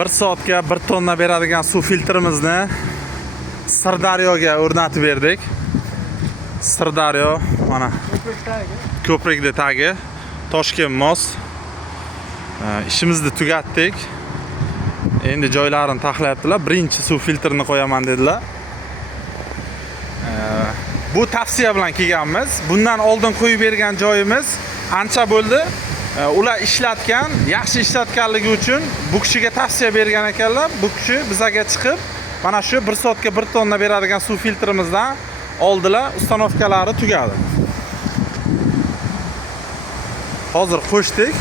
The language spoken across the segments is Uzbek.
1 soatga 1 tonna beradigan suv filtrimizni Sirdaryoga o'rnatib berdik. Sirdaryo mana ko'prikning tagi Toshkent mos. İşimizni tugatdik. Endi joylarini taxlayaptilar. Birinchi suv filtrini qo'yaman dedilar. Bu tavsiya bilan kelganmiz. Bundan oldin qo'yib bergan joyimiz ancha bo'ldi. Ular ishlatgan, yaxshi ishlatganligi uchun bu kishiga tavsiya bergan ekanlar. Bu kishi bizga chiqib, mana shu 1 soatga 1 tonna beradigan suv filtrimizdan oldilar. Ustanovkalari tugadi. Hozir qo'shdik.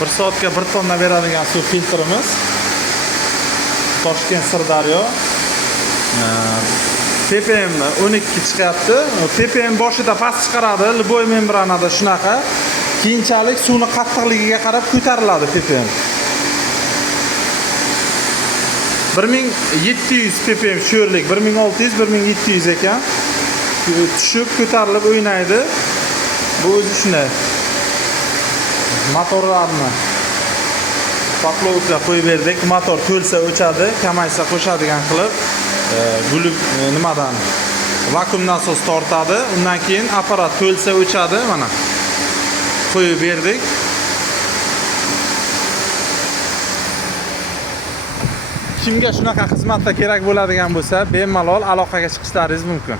1 soatga 1 tonna beradigan suv filtrimiz Toshkent Sirdaryo. PPM 12 chiqyapti. PPM boshida past chiqaradi, liboy membranada shunaqa. Keyinchalik suvni qattiqligiga qarab ko'tariladi PPM. 1700 PPM sho'rlik, 1600, 1700 ekan. Tushib ko'tarilib o'ynaydi. Bu o'zi shunday. Motorlarni patlovka qo'yib berdik. Motor to'lsa o'chadi, kamaysa qo'shadigan qilib, gulib nimadan vakuum nasos tortadi. Undan keyin apparat to'lsa o'chadi, mana qo'yib berdik. Kimga shunaqa xizmatda kerak bo'ladigan bo'lsa, bemalol aloqaga chiqishlaringiz mumkin.